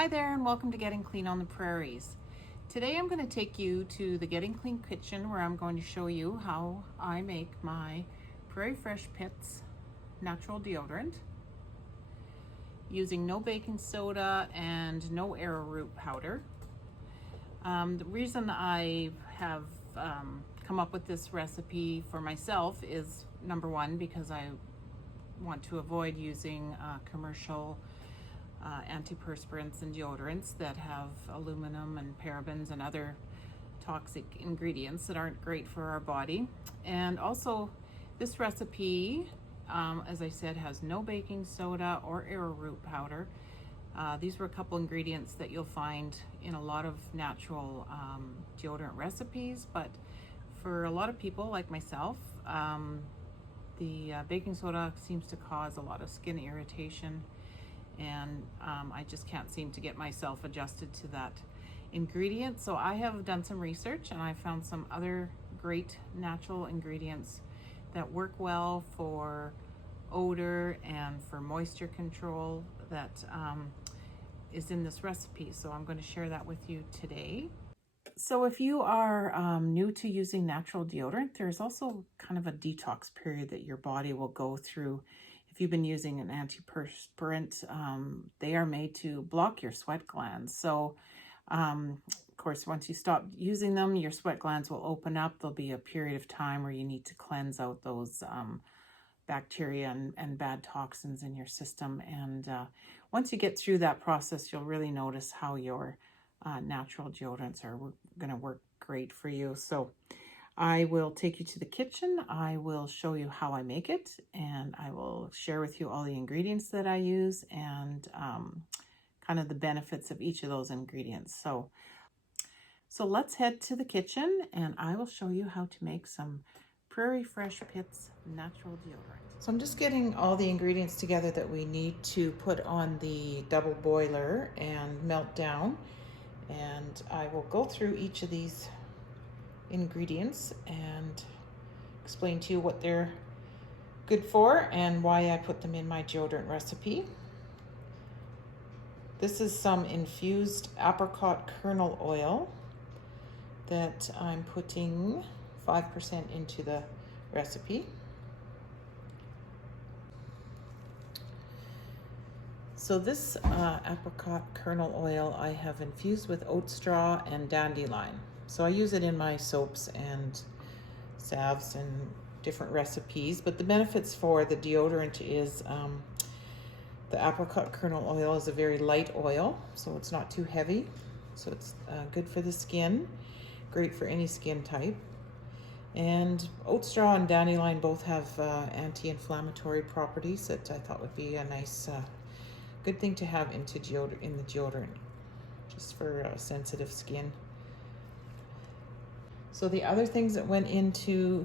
Hi there and welcome to Getting Clean on the Prairies. Today I'm going to take you to the Getting Clean kitchen where I'm going to show you how I make my Prairie Fresh Pits natural deodorant using no baking soda and no arrowroot powder. The reason I have come up with this recipe for myself is number one, because I want to avoid using commercial antiperspirants and deodorants that have aluminum and parabens and other toxic ingredients that aren't great for our body. And also this recipe, as I said, has no baking soda or arrowroot powder. These were a couple ingredients that you'll find in a lot of natural deodorant recipes, but for a lot of people like myself, the baking soda seems to cause a lot of skin irritation, and I just can't seem to get myself adjusted to that ingredient. So I have done some research and I found some other great natural ingredients that work well for odor and for moisture control that is in this recipe. So I'm going to share that with you today. So if you are new to using natural deodorant, there's also kind of a detox period that your body will go through. If you've been using an antiperspirant, they are made to block your sweat glands. So of course, once you stop using them, your sweat glands will open up. There'll be a period of time where you need to cleanse out those bacteria and bad toxins in your system. And once you get through that process, you'll really notice how your natural deodorants are going to work great for you. So I will take you to the kitchen. I will show you how I make it, and I will share with you all the ingredients that I use and kind of the benefits of each of those ingredients. So let's head to the kitchen and I will show you how to make some Prairie Fresh Pits natural deodorant. So I'm just getting all the ingredients together that we need to put on the double boiler and melt down. And I will go through each of these ingredients and explain to you what they're good for and why I put them in my deodorant recipe. This is some infused apricot kernel oil that I'm putting 5% into the recipe. So this apricot kernel oil I have infused with oat straw and dandelion. So I use it in my soaps and salves and different recipes, but the benefits for the deodorant is the apricot kernel oil is a very light oil, so it's not too heavy. So it's good for the skin, great for any skin type. And oat straw and dandelion both have anti-inflammatory properties that I thought would be a nice good thing to have in the deodorant, just for sensitive skin. So the other things that went into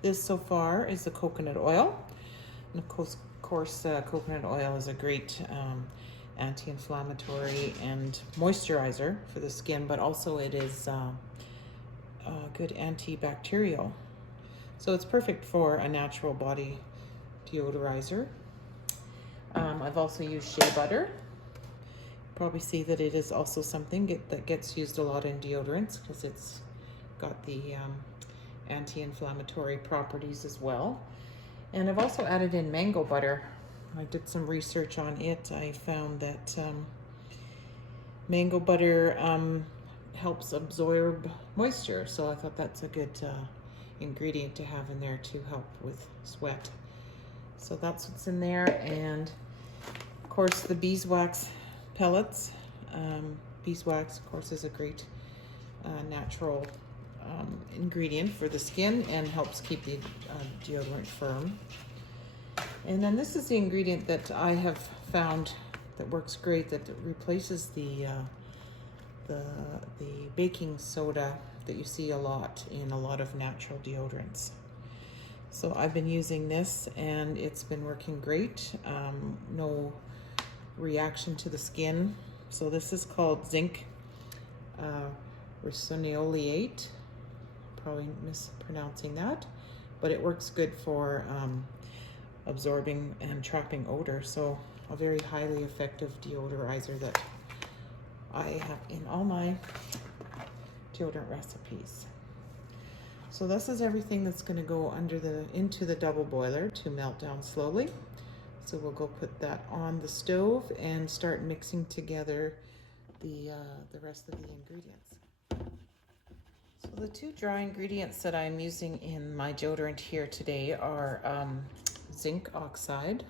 this so far is the coconut oil. And of course, coconut oil is a great anti-inflammatory and moisturizer for the skin, but also it is a good antibacterial. So it's perfect for a natural body deodorizer. I've also used shea butter. Probably see that it is also something that gets used a lot in deodorants because it's got the anti-inflammatory properties as well. And I've also added in mango butter. I did some research on it. I found that mango butter helps absorb moisture, so I thought that's a good ingredient to have in there to help with sweat. So that's what's in there. And of course the beeswax pellets. Beeswax, of course, is a great natural ingredient for the skin and helps keep the deodorant firm. And then this is the ingredient that I have found that works great, that replaces the baking soda that you see a lot in a lot of natural deodorants. So I've been using this and it's been working great. No reaction to the skin. So this is called zinc ricinoleate. Probably mispronouncing that, but it works good for absorbing and trapping odor. So a very highly effective deodorizer that I have in all my deodorant recipes. So this is everything that's going to go into the double boiler to melt down slowly. So we'll go put that on the stove and start mixing together the rest of the ingredients. So the two dry ingredients that I'm using in my deodorant here today are zinc oxide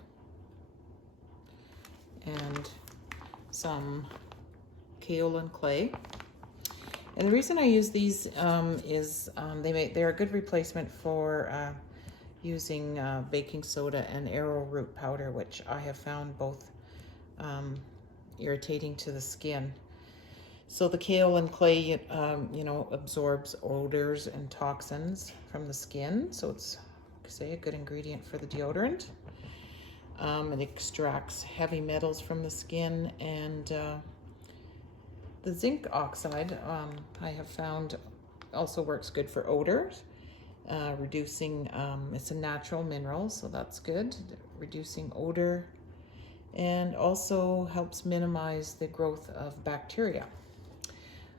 and some kaolin clay. And the reason I use these is they're a good replacement for using baking soda and arrowroot powder, which I have found both irritating to the skin. So the kaolin clay, absorbs odors and toxins from the skin. So it's, say, a good ingredient for the deodorant. It extracts heavy metals from the skin, and the zinc oxide, I have found, also works good for odors, reducing, it's a natural mineral, so that's good, reducing odor, and also helps minimize the growth of bacteria.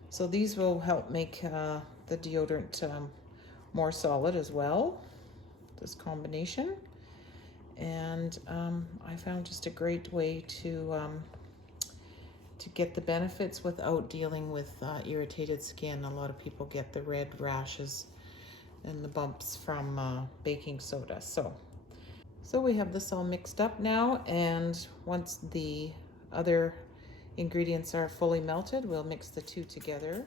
So these will help make the deodorant more solid as well, this combination. And I found just a great way to get the benefits without dealing with irritated skin. A lot of people get the red rashes and the bumps from baking soda. So we have this all mixed up now, and once the other ingredients are fully melted, we'll mix the two together.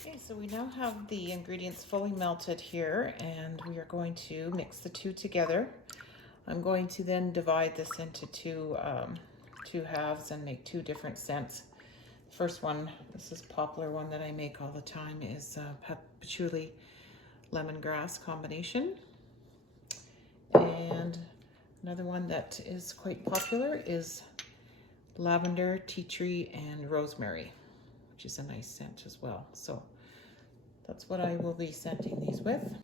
Okay, so we now have the ingredients fully melted here, and we are going to mix the two together. I'm going to then divide this into two halves and make two different scents. First one, this is a popular one that I make all the time, is patchouli lemongrass combination. And another one that is quite popular is lavender, tea tree, and rosemary, which is a nice scent as well. So that's what I will be scenting these with.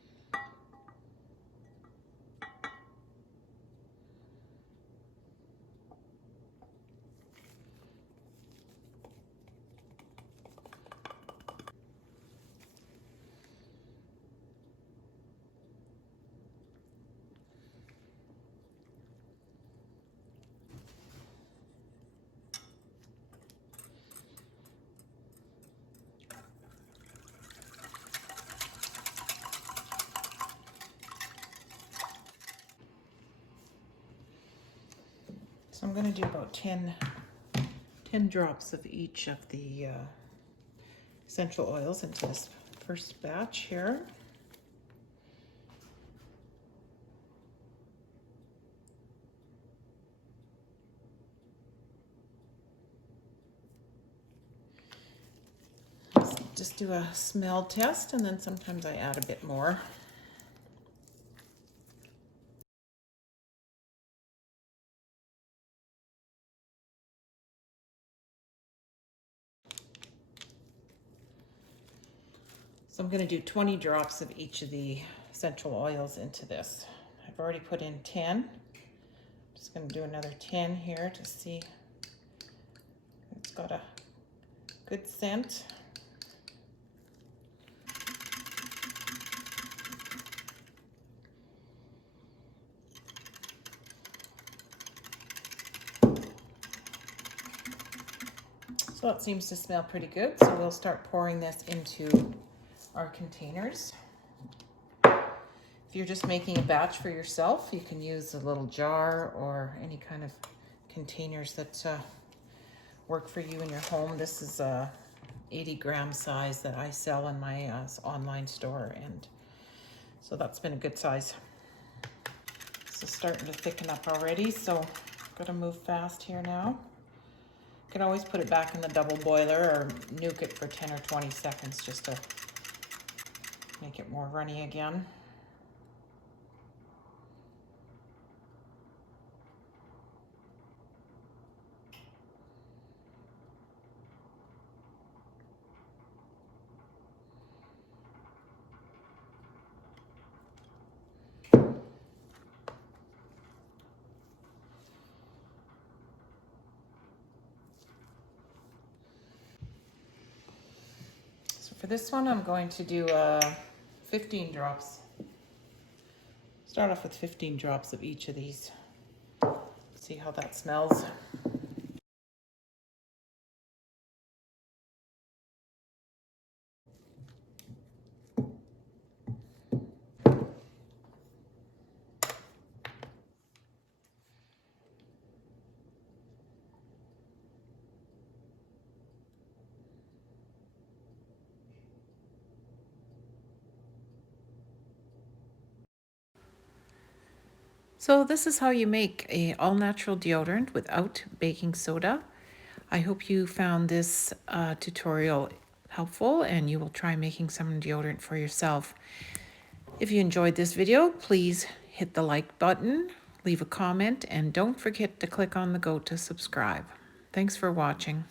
So I'm going to do about 10 drops of each of the essential oils into this first batch here. Just do a smell test, and then sometimes I add a bit more. So I'm going to do 20 drops of each of the essential oils into this. I've already put in 10. I'm just going to do another 10 here to see it's got a good scent. So it seems to smell pretty good. So we'll start pouring this into our containers. If you're just making a batch for yourself, you can use a little jar or any kind of containers that work for you in your home. This is a 80-gram size that I sell in my online store, and so that's been a good size. So starting to thicken up already, so gotta move fast here now. You can always put it back in the double boiler or nuke it for 10 or 20 seconds just to make it more runny again. For this one, I'm going to do 15 drops. Start off with 15 drops of each of these. See how that smells. So this is how you make a all-natural deodorant without baking soda. I hope you found this tutorial helpful and you will try making some deodorant for yourself. If you enjoyed this video, please hit the like button, leave a comment, and don't forget to click on the go to subscribe. Thanks for watching.